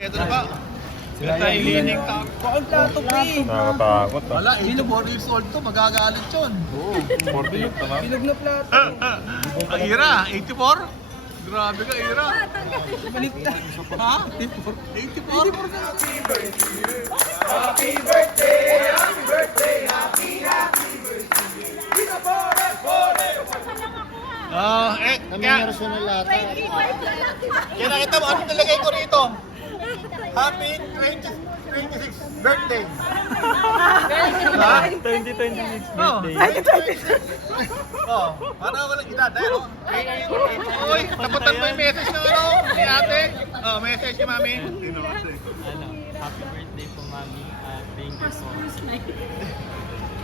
Ito na ba? Sila tayo lining ka. Bakit plato, pre? Nakakatakot ah. Wala, 84 years old to, magagalit yun. Oo, 48 na nga. Bilog na plato. Ang ira, 84? Grabe ka, ira. Baliktad. Ha? 84? Kaya nakita mo, ano nilagay ko rito? Happy 26th birthday. Ha? 2026 Oh. birthday. Oh, parang walang edad, eh, no? Uy, taputan mo yung message ng ano, ni ate. Oh, message ni mami. Happy birthday po, Mami. Thank you po.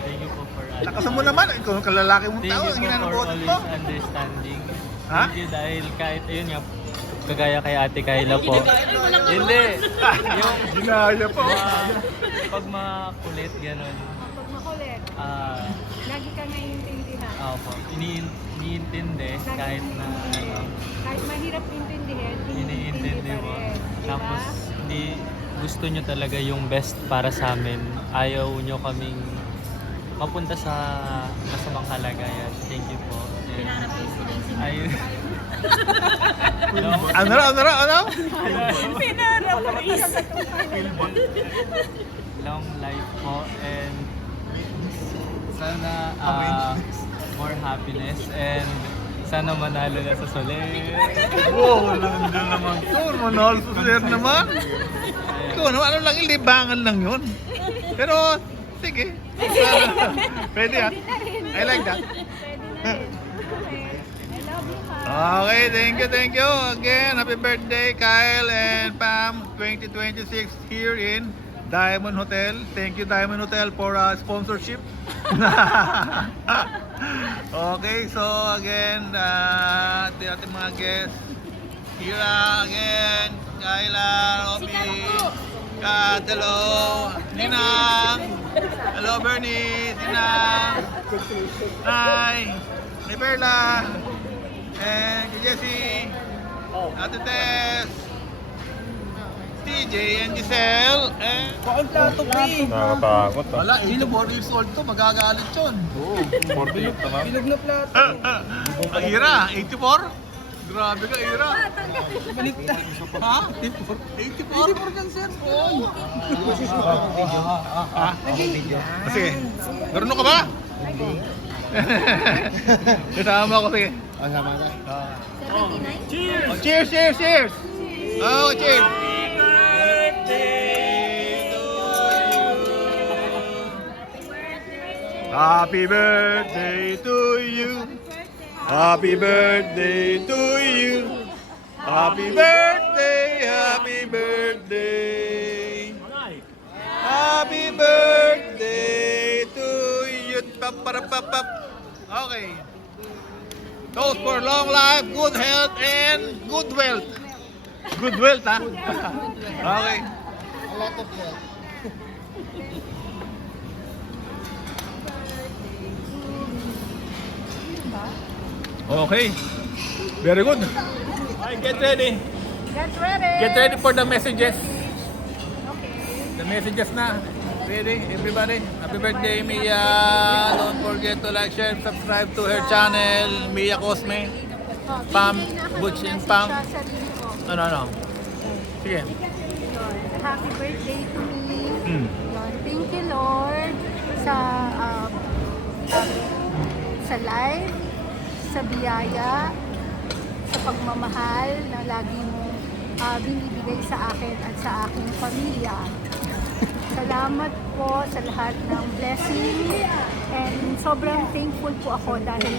Thank you po for Lakasan mo naman, ikaw ang kalalaki mong Thank tao, you ang po for hinanabotin always mo. understanding. Ha? Thank you dahil kahit ayun nga, kagaya kay Ate Kayla po. Hindi. Yung Ginaya po. pag makulit, gano'n. Pag makulit, lagi ka naiintindihan. Opo. Iniintindi kahit na ano, Kahit mahirap intindihin, iniintindi iniintindi pa mo. rin. Tapos, hindi gusto nyo talaga yung best para sa amin. Ayaw nyo kaming mapunta sa masamang kalagayan. Thank you po. Ayun. Ano? Long life po and sana more happiness and sana manalo na sa Soler. Wow, nandiyan naman to. Manalo sa sir naman. Ikaw naman, ano lang, ilibangan lang yun. Pero, sige. Pwede ah. I like that. I love you, ha. Okay, thank you. Again, happy birthday, Kyle and Pam, 2026 here in Diamond Hotel. Thank you, Diamond Hotel, for sponsorship. Okay, so again, the ating mga guests. Kira again, Kyla, Romy, Kat, hello, Ninang, hello Bernie, Ninang, hi, ni Perla, and Jessie, Ate Tess, TJ and Giselle, and Bakit plato, pre? Nakakatakot ah. wala, 84 years old to, magagalit yun. Oo, 48 na nga. Bilog na plato. Ang ira, 84? Grabe ka, ira. Baliktad. Ha? 84? 84 ng cellphone. Sige, marunong ka ba? Kasama ko, sige. Kasama na. Oh, cheers! Oh, cheers! Happy birthday to you. Happy birthday to you. Happy birthday, happy birthday. Happy birthday to you. Paparapapap. Okay. Toast for long life, good health, and good wealth. Good wealth, ha? Okay. A lot of health. Okay. Very good. Alright, get ready. Get ready. Get ready for the messages. Okay. The messages na. Ready, everybody? Happy birthday, Mia. Don't forget to like, share, and subscribe to her channel, Mia Cosme. Pam, Butch and Pam. Ano? Sige. Yun. Happy birthday to me. Mm. Yun. Thank you, Lord, sa life, sa biyaya, sa pagmamahal na lagi mo binibigay sa akin at sa aking pamilya. Salamat po sa lahat ng blessing and sobrang thankful po ako dahil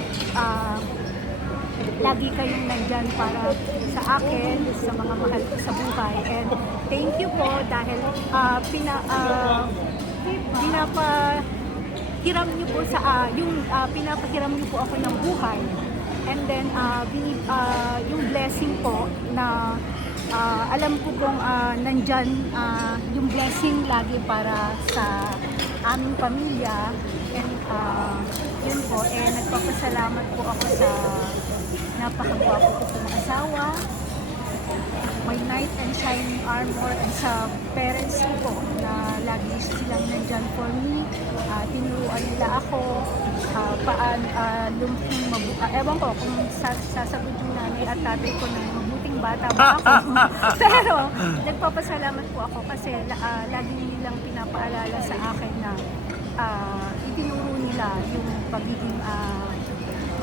lagi kayong nandyan para sa akin, sa mga mahal ko sa buhay. And thank you po dahil pinapahiram niyo po pinapahiram niyo po ako ng buhay. And then yung blessing po na alam ko kung nandyan yung blessing lagi para sa aming pamilya. And yun po, nagpapasalamat po ako sa napakagwapo ko pong asawa. may knight and shining armor, and sa parents ko po na lagi silang nandyan for me. Tinuruan nila ako ewan ko kung sasagot yung nanay at tatay ko na mabuting bata ba ako. Pero nagpapasalamat po ako kasi lagi nilang pinapaalala sa akin na itinuro nila yung pagiging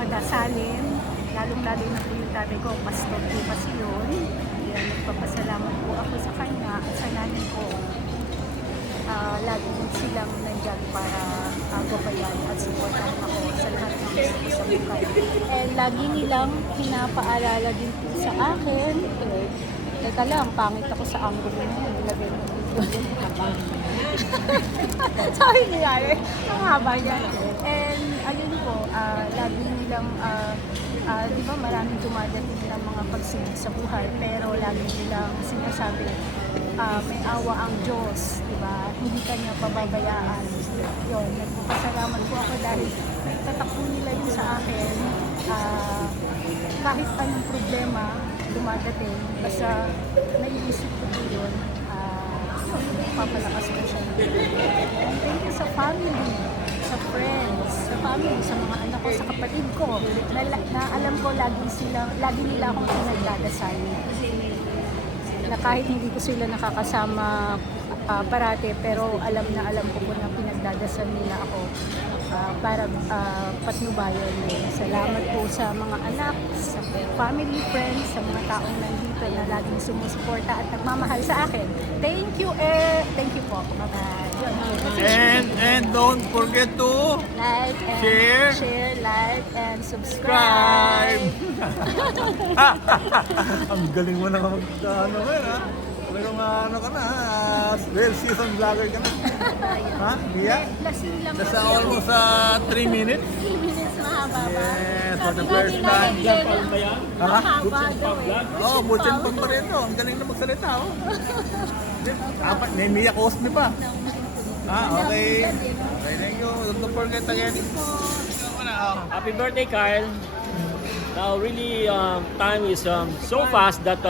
madasalin, lalong-lalo na po yung tatay ko, pastor po kasi yun. Kaya nagpapasalamat po ako sa kanya at sa nanay ko. Lagi silang nandyan para gabayan at supportan ako sa lahat ng gusto sa buhay. And lagi nilang pinapaalala din po sa akin, teka lang, pangit ako sa angulo mo, ilagay mo dito. Sabi niya, ang haba niya. And ayun po, lagi nilang, di ba maraming dumadating ng mga pagsubok sa buhay, pero lagi nilang sinasabi, may awa ang Diyos, di ba? Hindi kanya pababayaan. Yun, nagpapasalamat po ako dahil tatakbo nila yun sa akin. Kahit anong problema dumadating, basta naiisip ko po yun, papalakas ko siya. And thank you sa family, sa friends, sa family, sa mga anak ko, sa kapatid ko, na alam ko lagi nila akong pinagdadasal. Na kahit hindi ko sila nakakasama parate, pero alam ko po na pinagdadasal nila ako para patnubayan. Salamat po sa mga anak, sa family, friends, sa mga taong nandito na laging sumusuporta at nagmamahal sa akin. Thank you po. Bye-bye. And don't forget to Like and share, like and subscribe. Ang galing mo na ano ha? Merong ano ka na, well season vlogger ka na. Ha? Mia? Lasing lang Nasa kasi ako. almost 3 minutes. 3 minutes mahaba ba? Yes, for the Sabi first nga time. nila, Jenny, Ha? mahaba daw eh. Oo, butsin pang pa rin to. Ang galing na magsalita, oh. Apat, may Mia Cosme pa. Okay. Okay, thank you. Don't forget again. Happy birthday, Kyle. Now, really, time is so fast that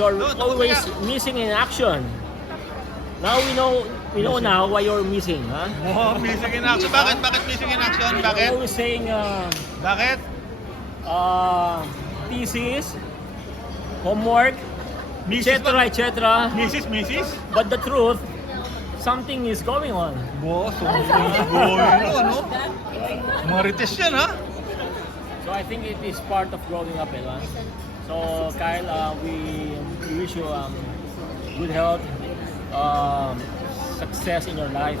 you're always missing in action. Now we know now why you're missing, huh? Oh, missing in action. Bakit missing in action? You're always saying Bakit? thesis, homework, etc. Mrs.? But the truth, something is going on. Boss, no? Marites yan, ha? So I think it is part of growing up, huh? So Kyle, we wish you good health, success in your life,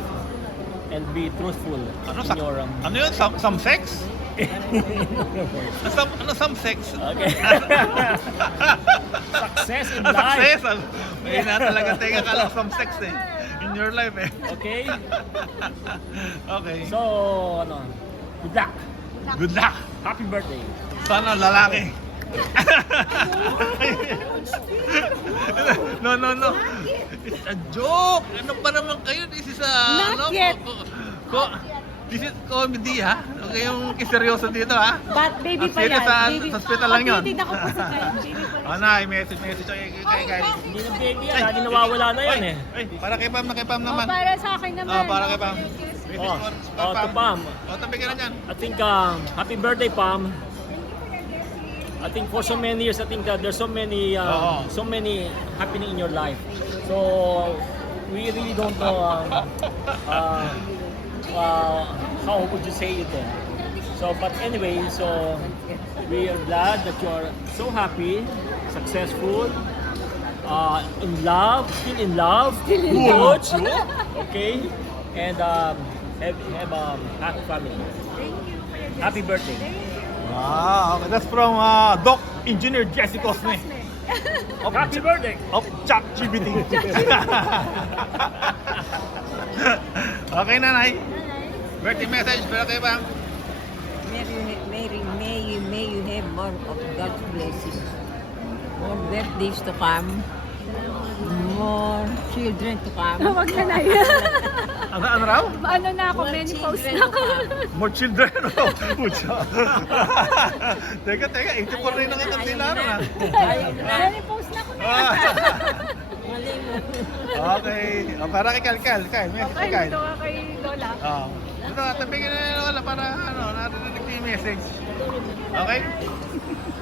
and be truthful in your Ano yun? Some sex? Some sex? Okay. Success in life. Success? May na talaga teka ka lang some sex eh. In your life eh. Okay. Okay. So good luck. Good luck. Happy birthday. Sana lalaki. No. It's a joke. Ano pa naman kayo? This is a... Not yet. This is comedy, ha? Huwag kayong kiseryoso dito, ha? But baby pa Serious, yan. sa hospital lang yun. Updated ako po sa kanya. Baby pa yan. Ana, message kay Kylie. Hindi na baby yan. Lagi nawawala na yan eh. Ay, para kay Pam naman. Para sa akin naman. Para kay Pam. To Pam. Tabi ka na dyan. I think happy birthday, Pam. I think for so many years, I think there's so many happening in your life. So we really don't know how would you say it then. So but anyway, so we are glad that you are so happy, successful, in love, still in love, good, okay, and have a happy family. Thank you for your Happy birthday. Wow, okay. That's from Doc Engineer Jesse Cosme. Happy birthday. Of ChatGPT. Okay, nanay. Birthday message para kay Pam. May you have more of God's blessings. More birthdays to come. More children to come. Wag na na. Ano raw? Ano na ako, many posts na ako. More children. Pucha. Teka, 84 rin ang itong sila. Many posts na ako na. Mali mo. Okay. Para kay Kyle. Message Ay, kay Kyle. dito ka kay Lola. Ito, tabigin na Lola para narinig ko yung message. Okay?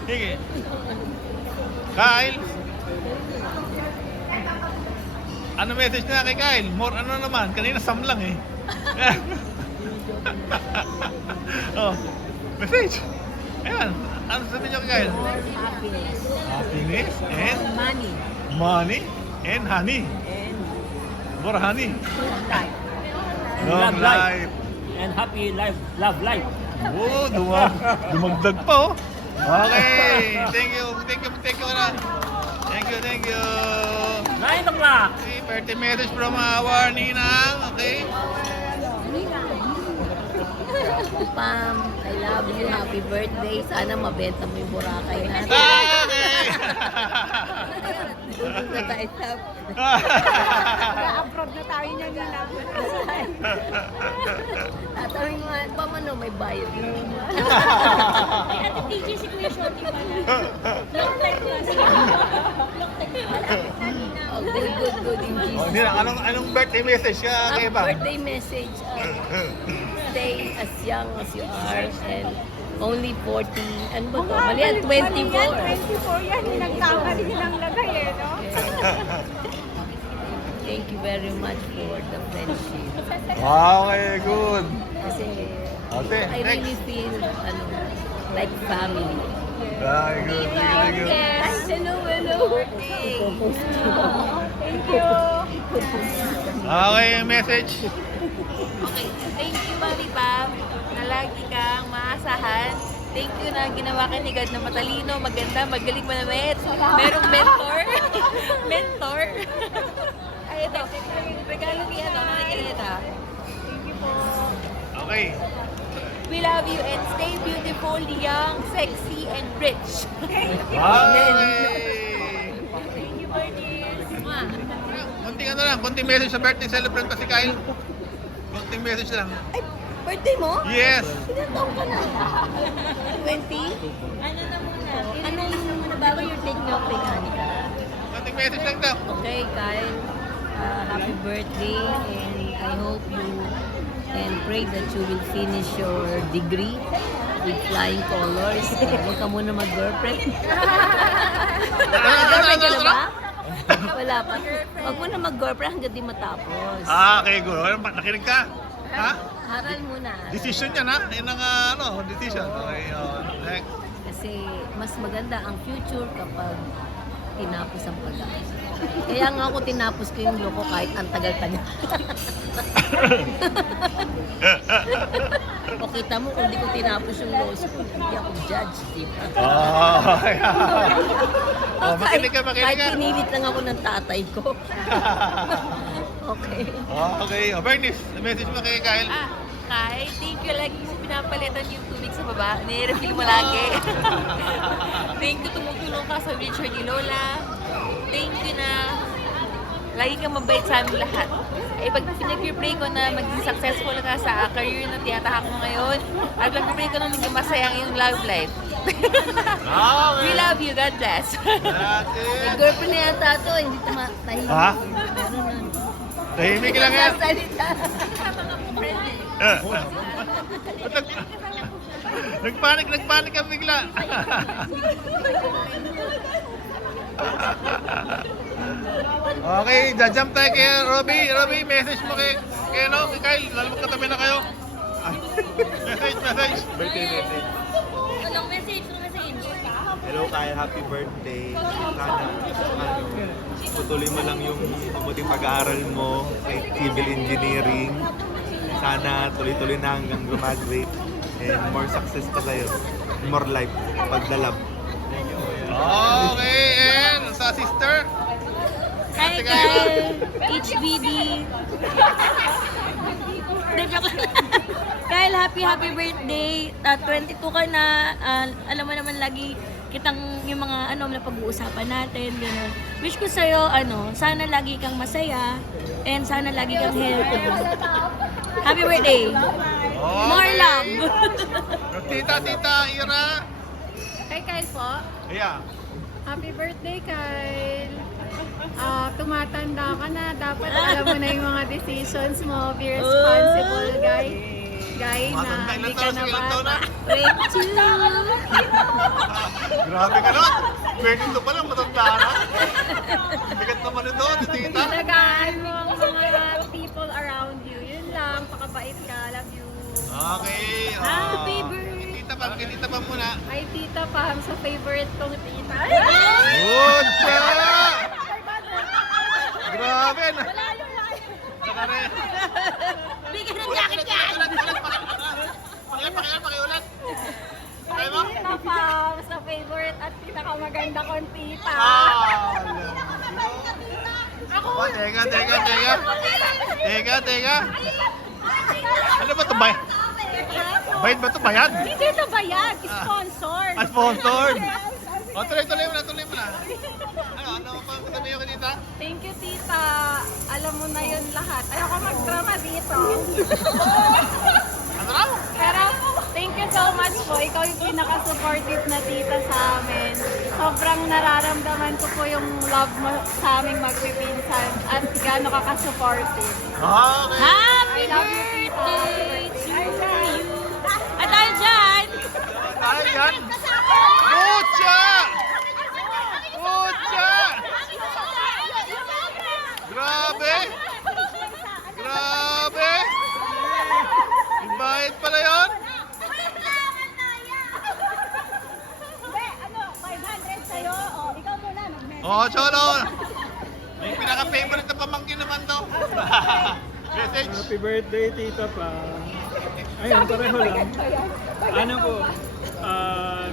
Sige. Kyle. Ano message na kay Kyle? More ano naman? Kanina Sam lang eh. Message. Ayan. Ano sabi niyo kay Kyle? More happiness. Happiness and Money. money and honey. And More honey. good life. Long life. And happy life, love life. Oh, dumagdag pa oh. Okay. Thank you na. Thank you. 9 o'clock. Okay, birthday message from our Ninang. Okay. Pam, I love you. Happy birthday. Sana mabenta mo yung Boracay natin. Okay. Tulog na tayo sa... Abroad na tayo niyan nila. Tatawin mo nga, Pam, ano, may bayad. Ate TJ, si Kuya Shorty pala. Long time na siya. Long time na. Malapit na nina. Okay, good in Oh, Jesus. Ninang, anong birthday message ka kay Bang? Birthday message. Stay as young as you are and only 40. Ano ba to? Mali yan, 24. 24 yan. Nagkamali ng lagay eh, no? Thank you very much for the friendship. Okay, good. Kasi Okay, I really feel like family. Okay, good. Thank you. Hello. Thank you. Okay, message. Okay, thank you Mami Pam na lagi kang maasahan. Thank you na ginawa ka ni God na matalino, maganda, magaling manamit. Merong mentor. Mentor. Ay, ito. Regalo ni ano, nakikita. Okay. We love you and stay beautiful, young, sexy, and rich. Okay. Thank you, Bernice. Konting message sa birthday celebrant pa si Kyle. Konting message lang. Ay, birthday mo? Yes. Ilan taon ka na? 20? Ano na muna? Anong bago yung take me off mechanic? Konting message lang daw. Okay, Kyle. Happy birthday and I hope you and pray that you will finish your degree with flying colors. Huwag ka muna mag-girlfriend. Girlfriend ka na ba? Wala pa. Huwag mo na mag-girlfriend hanggang di matapos. Okay, good. Nakinig ka? Ha? Haral muna. Decision yan ha? Yan ang decision. Okay, next. Kasi mas maganda ang future kapag tinapos ang pag-aaral. Kaya nga ako tinapos ko yung loko kahit ang tagal-tagal. O kita mo, kung di ko tinapos yung law school, hindi ako judge, di ba? Makinig ka. Kahit pinilit lang ako ng tatay ko. Okay. Okay, Bernice, message mo kay Kyle. Kai, thank you lagi sa pinapalitan yung tubig sa baba. Nire-refill mo lagi. Thank you, tumutulong ka sa wheelchair ni Lola. Thank you na lagi kang mabait sa aming lahat. Eh, pag pinag-pray ko na maging successful ka sa career na tinatahak mo ngayon, at pag-pray ko na maging masaya ang iyong love life. We love you. God bless. May girlfriend na yata ito, hindi tahimik. Ha? Meron na. Tahimik lang yan. Sasalita. Nagpanik ka bigla. Okay, jajump tayo kay Robby, message mo kay Kyle. Lalo magkatabi na kayo. Message. Birthday. Anong message? Hello Kyle, happy birthday. Sana, tutuloy mo lang yung mabuting pag-aaral mo kay civil engineering. Sana tuloy-tuloy na hanggang graduate. And more success pa sa'yo. More life, pagdalab. Okay, and sa sister. Hi, Kyle! HBD! Kyle, happy birthday. 22 ka na. Alam mo naman lagi kitang yung mga na pag-uusapan natin, gano'n. Wish ko sa'yo, sana lagi kang masaya and sana lagi kang healthy. Happy birthday. More love. Tita Ira. Kay Kyle po, Yeah. happy birthday Kyle. Tumatanda ka na, dapat alam mo na yung mga decisions mo. Be responsible, guy. Guy na Matanda, hindi ilang ka taon? na Ilang taon bata. na? Grade 2. Grabe ka nun. 22 pa lang, matanda na. Bigat naman ito, tita. Alagaan mo ang mga people around you. Yun lang, pakabait ka. Love you. Okay. Happy birthday. Kay tita pa muna. Ay, Tita Pam, sa favorite kong tita. Good job! Grabe na. Saka rin. Bigyan ng jacket yan. Pakiulat. Okay mo? Tita Pam, sa favorite at pinakamaganda kong tita. Ako. Teka. Ano ba ito? Bayad ba ito? Bayad? Hindi ito bayad, sponsor. Sponsored. O, tuloy mo na. Ano pa sabihin ko dito? Thank you, tita. Alam mo na yun lahat. Ayoko mag-drama dito. Ano raw? Pero, thank you so much po. Ikaw yung pinaka-supportive na tita sa amin. Sobrang nararamdaman ko po yung love mo sa aming magpipinsan at gaano ka ka-supportive. Okay. Happy I love you, tita. birthday to you. At dahil dyan, Ayan. Mucha! Grabe! Bayad pala yun? Hindi, 500 sa'yo. O, ikaw muna, mag-message. Oh, Cholo! Yung pinaka-favorite na pamangkin naman to. Message. Happy birthday, Tita Pa. Ayun, pareho lang. Ano po,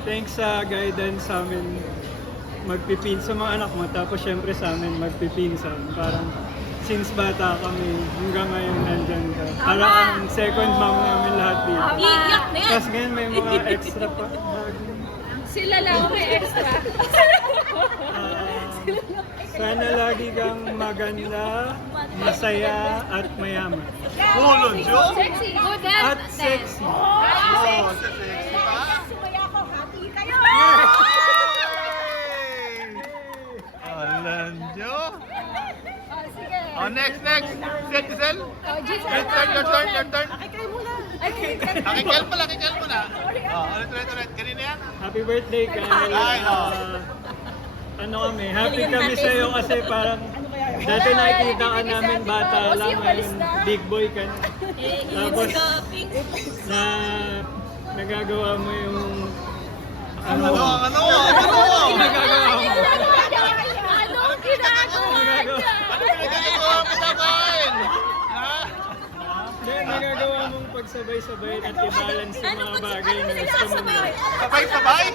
thanks sa guidance sa amin magpipin sa mga anak mo, tapos syempre sa amin magpipinsan. Parang since bata kami, hanggang ngayon nandyan ka. Parang ang second mom namin lahat dito. iiyak na yan. Tapos ngayon may mga extra pa. Sila lang may extra. Sana lagi kang maganda, masaya, at mayaman. Tulon, Jo? Sexy. Good At sexy. Oh, sexy pa. Sumaya ko, happy kayo. Alan, Jo. Sige. Oh, next. Giselle. Your turn. Kay muna. Ay, Kikel muna. Oh, ulit. Kanina yan? Happy birthday, Kyle. Ay, oh. Ano kami, happy kami sa'yo kasi parang dati nakikita ka namin bata lang, ngayon big boy ka na. Tapos na nagagawa mo yung Ano? nagagawa mo. Anong ginagawa niya? Ano pinagagawa mo sa kain? Ha? Hindi, nagagawa mong pagsabay-sabay at i-balance yung mga bagay na gusto mo na. Sabay?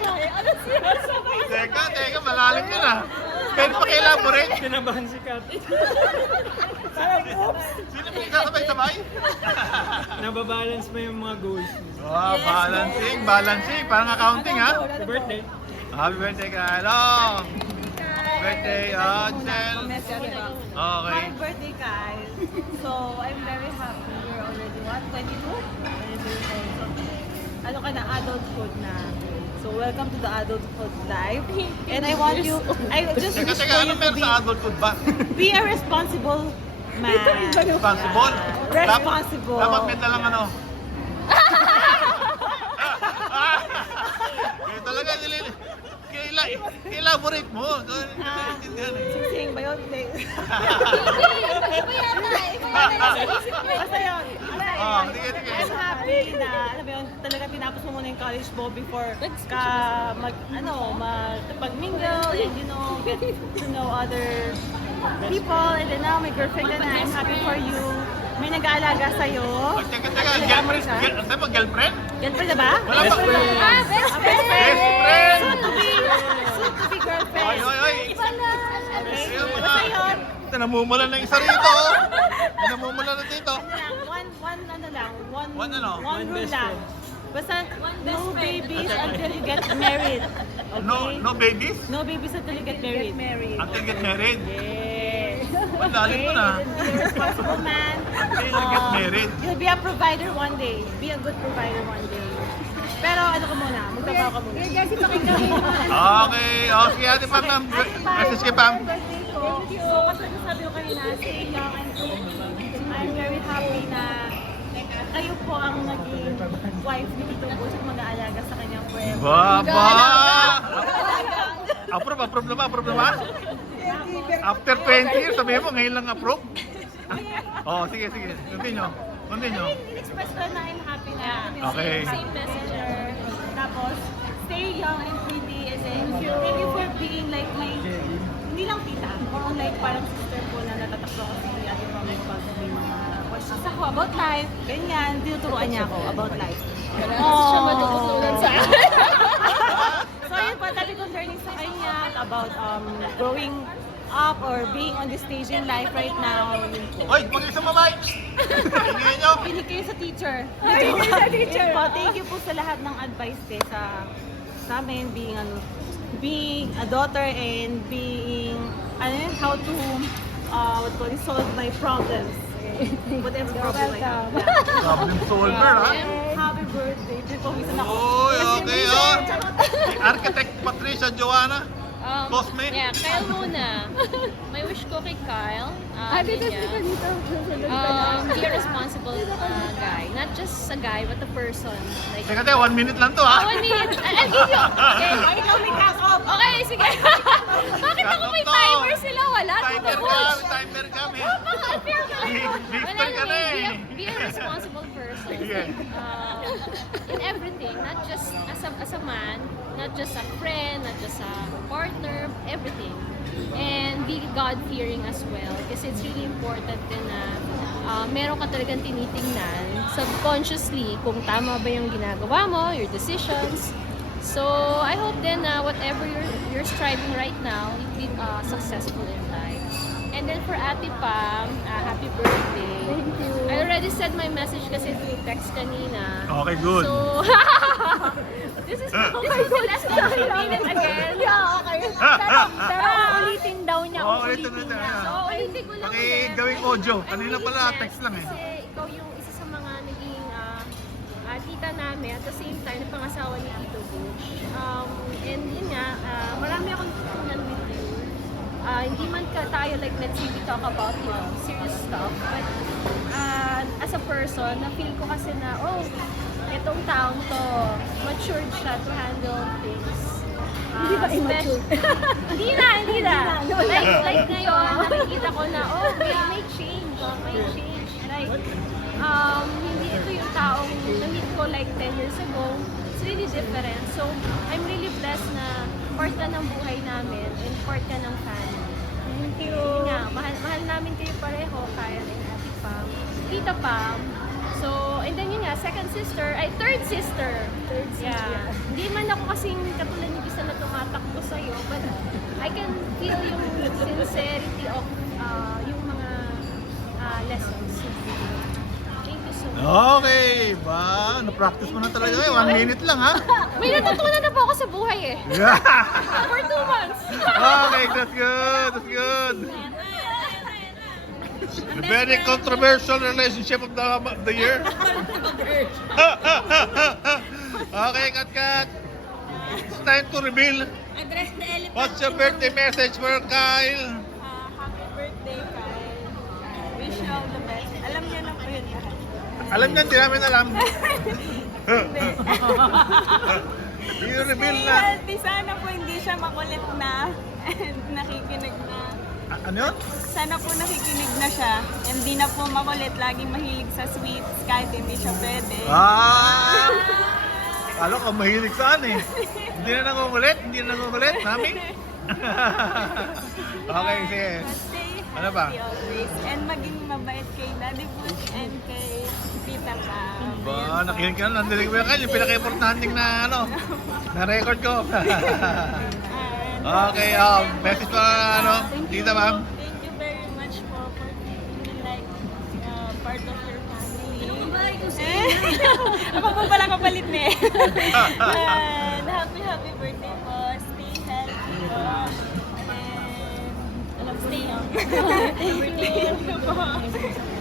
Teka, malalim yun ah. Pwede pa elaborate? Kinabahan si Kat. Sino pinagkasabay-sabay? Nababalance mo yung mga goals mo. Oh, balancing. Parang accounting ha? Happy birthday. Happy birthday, Kyle. Birthday, Giselle. Okay. Happy birthday, Kyle. So, I'm very happy. You're already what? 22? 22. So, ano ka na, adulthood na. So, welcome to the adulthood life. And I want you, I just wish Teka, for ano you to meron sa adulthood ba? be a responsible man. Responsible? Responsible. Dapat may dalang ano? Kaya talaga, elaborate mo. Intindihan eh. Sing ba yun? Basta yun. Oh, sige. I'm happy na, alam mo yun, talaga tinapos mo muna yung college mo before ka pag-mingle and get to know other people. And then now, may girlfriend ka na. I'm happy for you. May nag-aalaga sa'yo. Teka, girlfriend? Girlfriend na ba? Wala pa. Best friend! Best friend! Soon to be girlfriend. Oy. Okay, basta yun. Ito, namumula ng isa rito. Oh. Namumula na dito. One One rule best lang. friend. Basta no babies until you get married. Okay? No babies? No babies until you get married. Until get married. Yes. Malalim mo na. Be a responsible man. Get married. You'll be a provider one day. Be a good provider one day. Pero ano ka muna, magtrabaho ka muna. Kasi pakinggan mo. Okay. O, sige Ate Pam. Message kay Pam. Thank you. So, kasi sabi ko kanina, stay young and healthy. I'm very happy na kayo po ang naging wife ni Tito Butch at mag-aalaga sa kanyang forever. Baba! Approve naman. After 20 years, sabihin mo, ngayon lang approve. Oh, sige. Continue. In-express ko na I'm happy na. Okay. Same messenger. Tapos, stay young and pretty. And then, thank you for being like my, hindi lang tita, more like parang sister po na natatakbo ko si Ate Pam pag may mga questions ako about life. Ganyan, tinuturuan niya ako about life. Siya matutunan sa akin. So yun po, dali kong learning sa kanya about growing up or being on the stage in life right now. Yun po. Oy, mag-isang mamay! Tingnan nyo! Pinig kayo sa teacher. Yun po, thank you po sa lahat ng advice sa amin, being a daughter and being, how to solve my problems. Whatever problem I have. Problem solver, ha? Happy birthday. Pipawisan ako. Oy, okay, oh. Architect Patricia Joanna. Cosme. Yeah, Kyle muna. May wish ko kay Kyle. Dito. Be a responsible guy. Not just a guy, but a person. Like, Teka, 1 minute lang to, ha? 1 minute. I'll give you. Okay. Ikaw may kakop. Okay, sige. Bakit ako may Kakap to. timer sila? Wala. Timer kami. Unfair ka lang. Big Well, fan ka na anyway, eh. be a responsible person. Sige. In everything, not just as a man, not just a friend, not just a partner, everything. And be God-fearing as well. Kasi it's really important din na meron ka talagang tinitingnan subconsciously kung tama ba yung ginagawa mo, your decisions. So, I hope then na whatever you're striving right now, you'll be successful in life. And then for Ate Pam, happy birthday. Thank you. I already sent my message kasi through text kanina. Okay, good. So, this is the last minute again. Yeah, okay. Pero ulitin daw niya. Oo, ulitin na niya. So, ulitin ko lang ulit. Gawing audio. Kanina pala, text lang eh. Kasi ikaw yung isa sa mga naging tita namin at the same time, pangasawa ni Tito Butch. And yun nga, marami akong tutunan with you. Hindi man tayo like, let's say we talk about, serious stuff. But as a person, na-feel ko kasi na, itong taong to, matured siya to handle things. Hindi ba immature? Hindi na. Like ngayon, nakikita ko na, may change. Like, hindi ito yung taong na-meet ko like 10 years ago. It's really different. So, I'm really blessed na part ka ng buhay namin and part ka ng family. Thank you. Yun nga, mahal namin kayo pareho, Kyle and Ate Pam. Tita Pam. So, and then yun nga, third sister. Yeah. Hindi man ako kasing katulad ng isa na tumatakbo sa'yo, but I can feel yung sincerity of yung mga lessons. Thank you so much. Okay, ba? Na-practice mo na talaga eh. 1 minute lang, ha? May natutunan na po ako sa buhay eh. Yeah. For 2 months. Okay, that's good. The very controversial relationship of the year. Okay, cut. It's time to reveal. Address the elephant. What's your birthday message for Kyle? Happy birthday, Kyle. Wish you all the best. Alam niyo na po yun lahat. Alam niyan, di namin alam. You reveal na. Healthy, sana po hindi siya makulit na and nakikinig na. Ano yun? Sana po nakikinig na siya and di na po makulit. Laging mahilig sa sweets kahit hindi siya pwede. Kala ko mahilig saan eh. Hindi na nangungulit? Mami? Okay, sige. Stay Ano ba? healthy always and maging mabait kay Daddy Butch and kay Tita Pam. Ba, nakinig ka na. Nandinig mo yung Kyle. Yung pinaka-importanting na record ko. Okay, message pa, Tita Ma'am. Thank you very much po for being like part of your family. Ako po pala kapalit na eh. And happy birthday po. Stay healthy po. And stay young.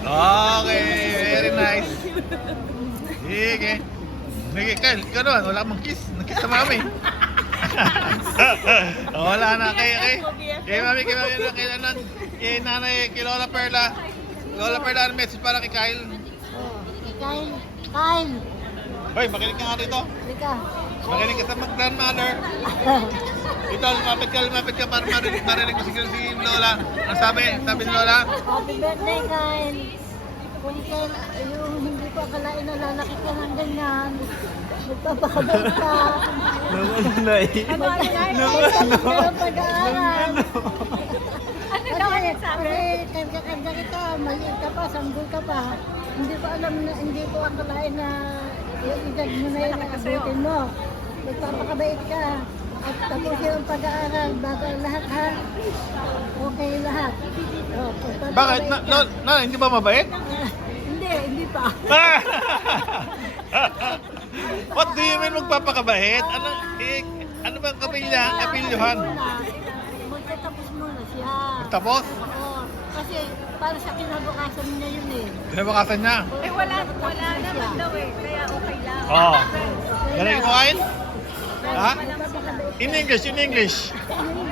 Okay, very nice. Sige. Sige, Kyle, ikaw naman, wala kang kiss. Nag-kiss sa mami. Wala na, kay mami, kay nanay, kay Lola Perla. Lola Perla, ano message para kay Kyle? Kyle, Kyle. Hoy, makinig ka nga rito. Halika. Makinig ka sa grandmother. Ito, lumapit ka para marinig mo si Lola. Ang sabi ni Lola? Happy birthday, Kyle. Kung yung hindi ko akalain na lalaki ka ng ganyan, magpapakabait ka. Magpapakabait pag-aaral. Ano daw ulit sabi? Kasi kanda kita, maliit ka pa, sanggol ka pa. Hindi ko alam na, hindi ko akalain na yung edad mo na yun, abutin mo. Magpapakabait ka. At tapusin ang pag-aaral, bago ang lahat ha. Okay lahat. Oh, Bakit? Hindi ba mabait? Hindi pa. What do you mean magpapakabait? Ano bang kapilyuhan? Magtatapos muna siya. Tapos? Oo. Kasi para sa kinabukasan niya yun eh. Pinabakasan niya. Wala naman daw eh, kaya okay lang. Oo. Galing mo, Kyle? Ha? In English. Hindi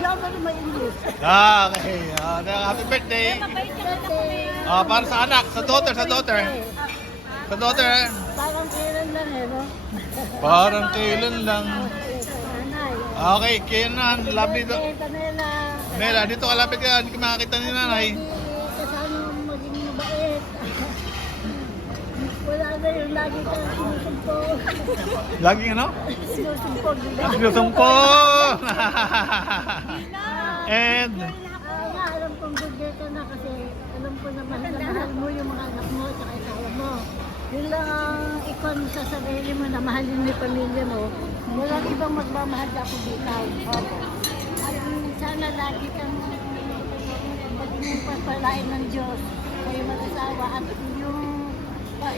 ako may English. Okay. Happy birthday. Para sa anak, sa daughter. Sa daughter. Parang kailan lang eh, no? Parang kailan lang. Nanay. Okay, kailan. Lovely do. Kanela. Mela, dito ka lapit ka. Hindi ka makakita ni nanay. Kasama maging mabait. Wala na yung lagi kang sinusumpong. Laging ano? Sinusumpong. Sinusumpo! And, Alam kong good ka na kasi alam ko na mahal mo yung mga anak mo at asawa mo. Yun lang ang ikon sa sarili mo na mahalin mo yung pamilya mo. Walang ibang magmamahal sa ako dito. At sana lagi kang maging papalain ng Diyos kayo mag-asawa at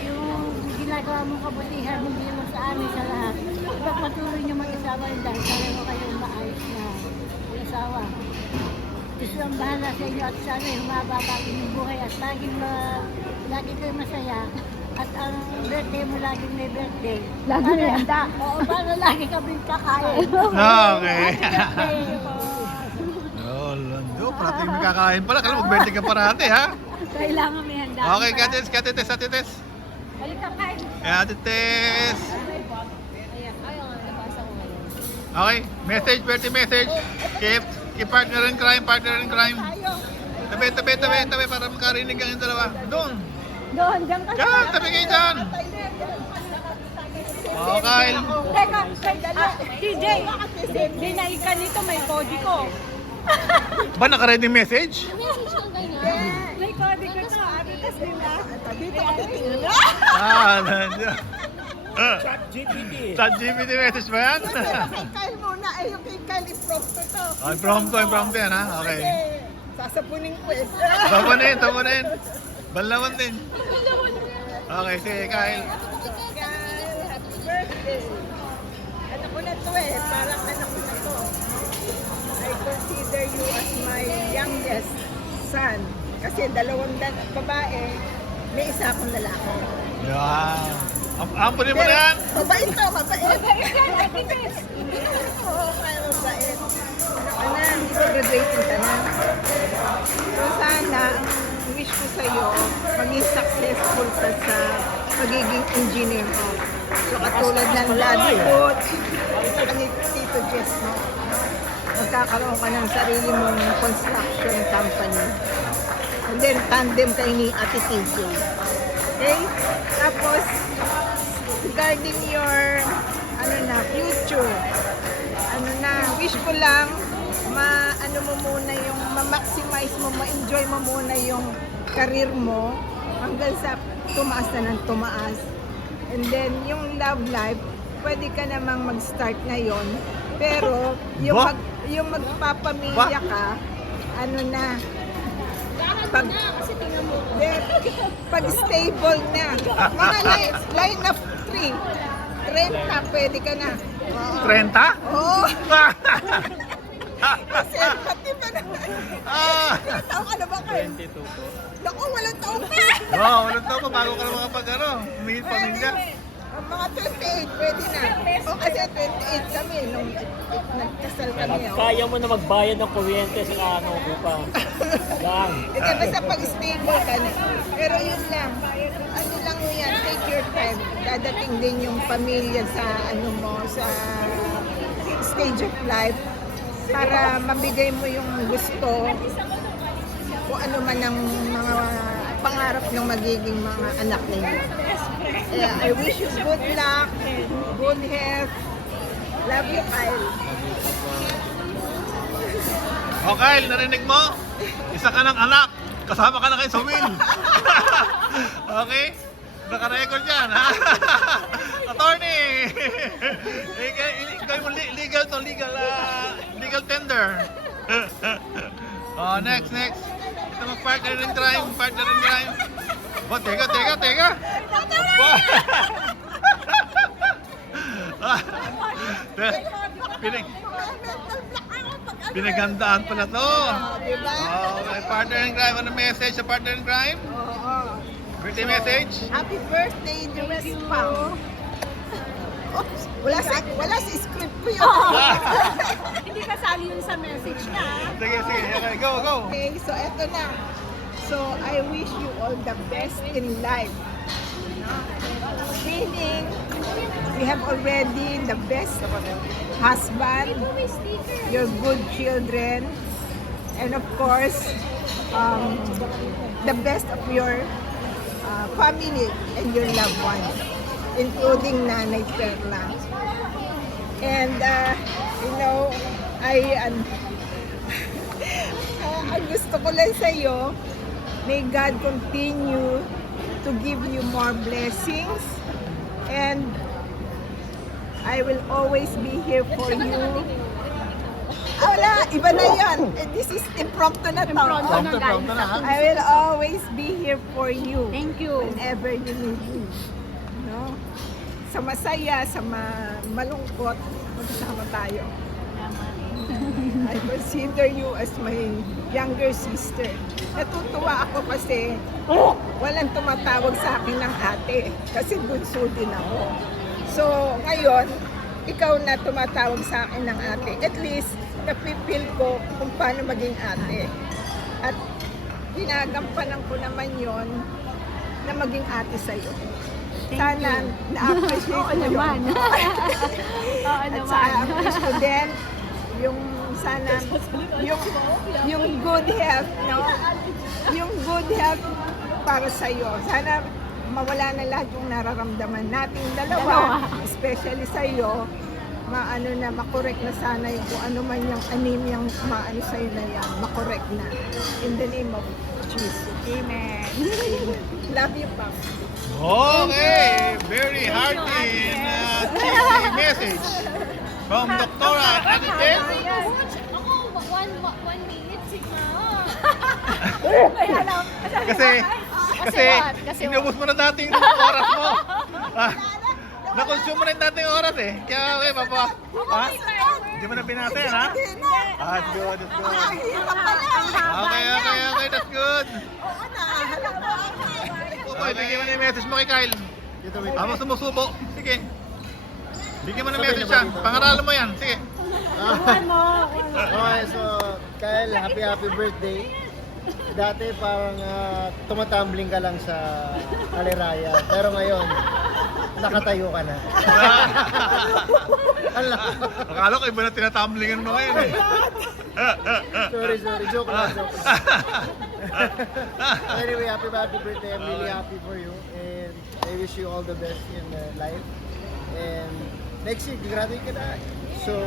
yung ginagawa mong kabutihan hindi lang sa amin sa lahat. Ipagpatuloy niyo mag-asawa yun dahil pareho kayong maayos na mag-asawa. Gusto ang bahala sa inyo at sana humaba pa yung buhay at lagi kayo masaya. At ang birthday mo laging may birthday. Lagi may handa. Oo, para lagi kaming kakain. okay. Lando, parating may kakain pala. Kala mag-birthday ka parati, ha? Kailangan may handa. Okay, katites. Balik ka kain. Katites. Okay, birthday message. Keep partner in crime. Tabi, para makarinig ang dalawa. Doon, Diyan ka. Diyan, tabi kayo dyan. Okay. Teka, TJ, deny ka nito, may kodi ko. Ba, naka-ready message? Message kang ganyan. May kodi ko to, Aritas din na. Dito ka titingin. Nandiyan. Chat GPT message ba yan? Kay Kyle muna, yung kay Kyle impromptu to. Impromptu yan, ha? Okay. Sasapunin ko eh. Tapunin. Banlawan din. Okay, sige, Kyle. Kyle, happy birthday. Anak ko na to eh, parang anak ko na to. I consider you as my youngest son. Kasi dalawang babae, may isa akong lalaki. Yan. Ampunin mo na yan. Mabait to, mabait. Oo, kaya mabait. Anak, graduating ka na. So sana, ang wish ko sa'yo, maging successful ka sa pagiging engineer mo. So katulad ng daddy coach, at ni Tito Jess mo, magkakaroon ka ng sarili mong construction company. And then tandem kayo ni Ate TJ. Okay? Tapos, regarding your future, wish ko lang ma-maximize mo, ma-enjoy mo muna yung career mo hanggang sa tumaas na ng tumaas. And then yung love life, pwede ka namang mag-start ngayon, pero yung magpapamilya ka, pag stable na, mga line of 3, 30, pwede ka na. 30? Oo. Kasi pati pa na. taong ka na ba kayo? 22 po. Naku, walang taong pa! Wow, walang tao pa bago ka na makapag humihit pamilya. Mga 28, pwede na. O kasi 28 kami nung nagkasal kami. Kaya mo na magbayad ng kuryente sa ano upa. Lang. Ika basta pag-stable ka na. Pero yun lang. Ano lang mo yan, take your time. Dadating din yung pamilya sa ano mo, sa stage of life para mabigay mo yung gusto kung ano man ang mga pangarap ng magiging mga anak ninyo. I wish you good luck, good health. Love you, Kyle. O Kyle, narinig mo? Isa ka ng anak. Kasama ka na kay Sumil. Okay? Naka-record yan, ha? Attorney! Ikaw mo legal to, legal tender. Oh, next. Ito mag-partner in crime, Oh, teka. Pinaghandaan pala to. Diba? Oh, may partner in crime. Ano message sa partner in crime? Oo. Birthday message? Happy birthday, Doris Pao. Oops, wala sa script ko yun. Hindi kasali yun sa message niya. Sige. Okay, go. Okay, so eto na. So, I wish you all the best in life. Meaning, you have already the best husband, your good children, and of course, the best of your family and your loved ones, including Nanay Perla. And, ang gusto ko lang sa'yo, may God continue to give you more blessings, and I will always be here for you. Wala, iba na yan. This is impromptu na to. Prompto na, ha? I will always be here for you. Thank you. Whenever you need me. No? Sa masaya, sa malungkot, magsama tayo. I consider you as my younger sister. Natutuwa ako kasi walang tumatawag sa akin ng ate kasi bunso din ako. So, ngayon, ikaw na tumatawag sa akin ng ate. At least, napipil ko kung paano maging ate. At ginagampanan ko naman yon na maging ate sa'yo. Sana na-appreciate mo yun. At appreciate ko din yung sana yung good health, no? Yung good health para sa iyo. Sana mawala na lahat yung nararamdaman nating dalawa, especially sa iyo. Makorek na sana yung kung ano man yung anemia yung maano sa iyo na yan, makorek na. In the name of Jesus. Amen. Love you, Pam. Okay, very hearty cheesy message from Doktora Adite. Ako, one minute, sige Kasi inubos mo na dating oras mo. Na-consume mo na yung dating oras eh. Kaya okay, papa. Ha? Hindi mo na binasa yan, ha? That's good. Okay, that's good. Okay, bigyan mo na yung message mo kay Kyle. Habang sumusubo. Sige. Bigyan mo na message yan. Pangaralan mo yan. Sige. Okay, so Kyle, happy birthday. Dati parang tumatumbling ka lang sa Aliraya. Pero ngayon, nakatayo ka na. Akala ko iba na tinatumblingan mo ngayon eh. Sorry. Joke lang. Anyway, happy birthday. I'm really happy for you. And I wish you all the best in life. And next year, graduate ka na. So,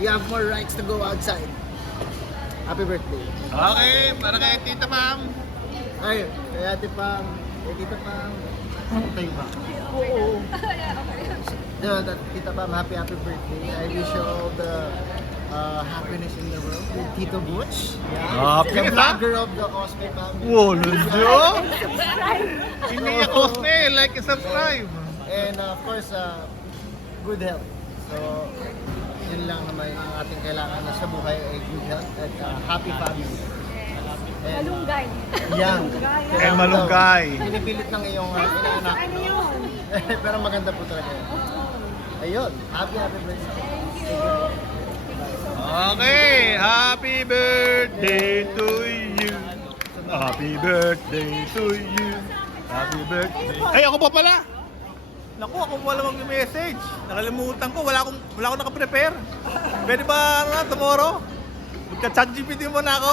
you have more rights to go outside. Happy birthday. Okay, para kay Tita Pam. Ay, kay Ate Pam. Kay Tita Pam. Tayo ba? Oo. Tita Pam, happy birthday. I wish you all the happiness in the world with Tito Butch. Happy The ka? vlogger of the Cosme family. Wow, Lujo! Hindi niya Cosme, like and subscribe. And of course, good health. So, yun lang naman ang ating kailangan na sa buhay ay good health at happy family. Malunggay. Yang. And malunggay. Pinipilit ng iyong inaanak. Ano yun? Pero maganda po talaga yun. Ayun, happy birthday. Okay, happy birthday to you. Happy birthday to you. Happy birthday. Ay, ako pa pala. Naku, ako wala mag-message. Nakalimutan ko, wala akong naka-prepare. Pwede ba tomorrow? Magka-chat GPT mo na ako.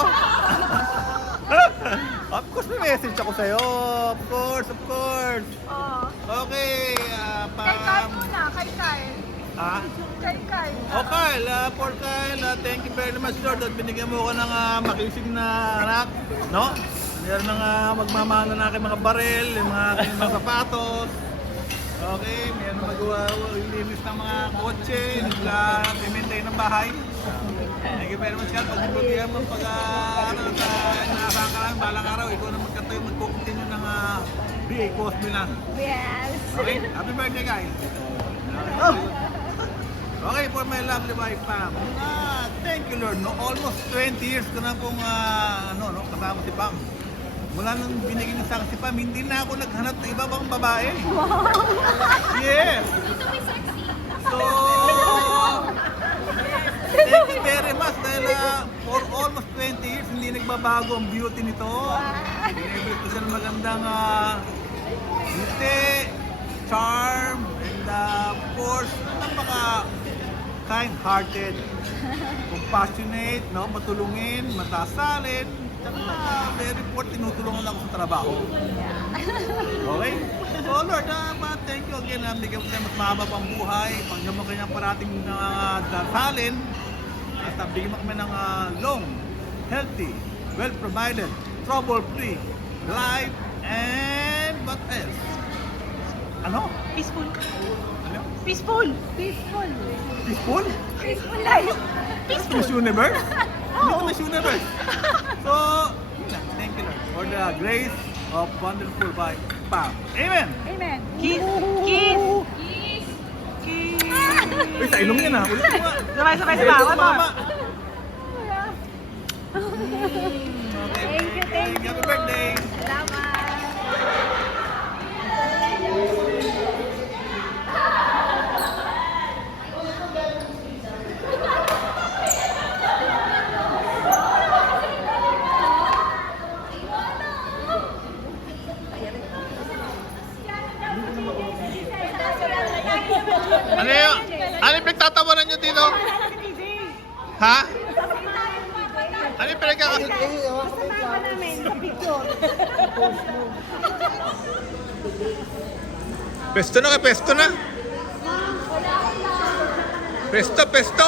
Of course, may message ako sa'yo. Of course. Okay, Kay Kyle muna, kay Kyle. Ah? Kay Kyle. Oh, Kyle, for Kyle, thank you very much, Lord, at binigyan mo ko ng makisig na anak, no? Meron ng magmamana na aking mga barel, yung aking mga sapatos. Okay, meron mag-linis ng mga kotse, nag-maintain ng bahay. Thank you very much, Kyle. Pag-ibutihan mo, inaasahan ka lang, balang araw, ikaw na magkatayo, mag-continue ng BA Cosby lang. Yes. Okay, happy birthday, guys. Okay, for my lovely wife, Pam. Thank you, Lord. No, almost 20 years ko na pong kasama si Pam. Mula nung binigyan niya sa akin si Pam, hindi na ako naghanap ng iba pang babae. Yes! So, thank you very much dahil for almost 20 years, hindi nagbabago ang beauty nito. Binibigyan ko siya ng magandang ngiti, charm, and of course, napaka kind-hearted, compassionate, no, matulungin, matasalin, tsaka very important, tinutulungan ako sa trabaho. Okay? So Lord, thank you again, bigyan mo tayo mas mahaba pang buhay, pangyan mo kanyang parating dasalin, at bigyan mo kami ng long, healthy, well-provided, trouble-free life, and what else? Ano? Peaceful. Ano? Peaceful. Peaceful. Peaceful? Peaceful life. Miss Universe? Hindi ko Miss Universe. So, yun lang. Thank you Lord for the grace of wonderful by Pam. Amen! Amen. Kiss! Kiss! Uy, sa ilong yan ha. Ulit mo nga. Sabay. Ulit mo, mama. Thank you, thank you. Happy birthday! Salamat. Ano yun? Ano yung pinagtatawanan nyo dito? Ha? Ano yung pinagkakasabi? Pesto na ka, pesto na. Pesto.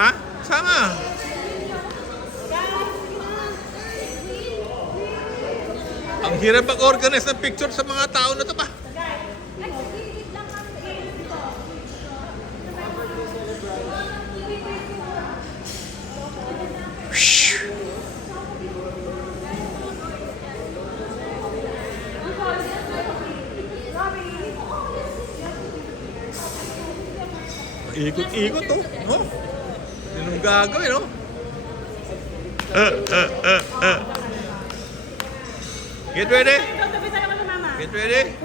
Ha? Sama. Ang hirap mag-organize ng picture sa mga tao na to pa. Ikot-ikot to, no? Yun ang gagawin, no? Get ready! Get ready!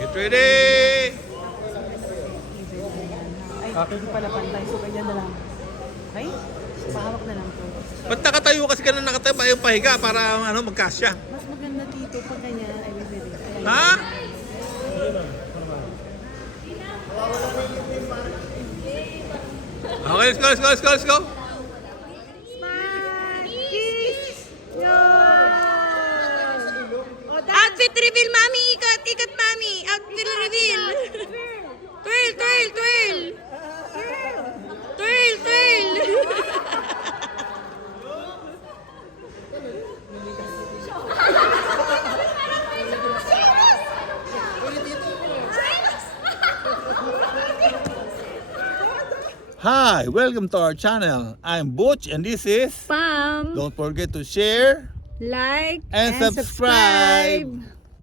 Get ready! Pwede pala pantay, so ganyan na lang. Okay? Pahawak na lang to. Ba't nakatayo kasi ka na nakatayo pa yung pahiga para magkasya? Mas maganda dito pag ganyan. Ay, pwede. Ha? Okay, let's go! Outfit reveal, mami! Ikat, mami! Outfit reveal! Twirl! Hi, welcome to our channel. I'm Butch and this is Pam. Don't forget to share Like and subscribe.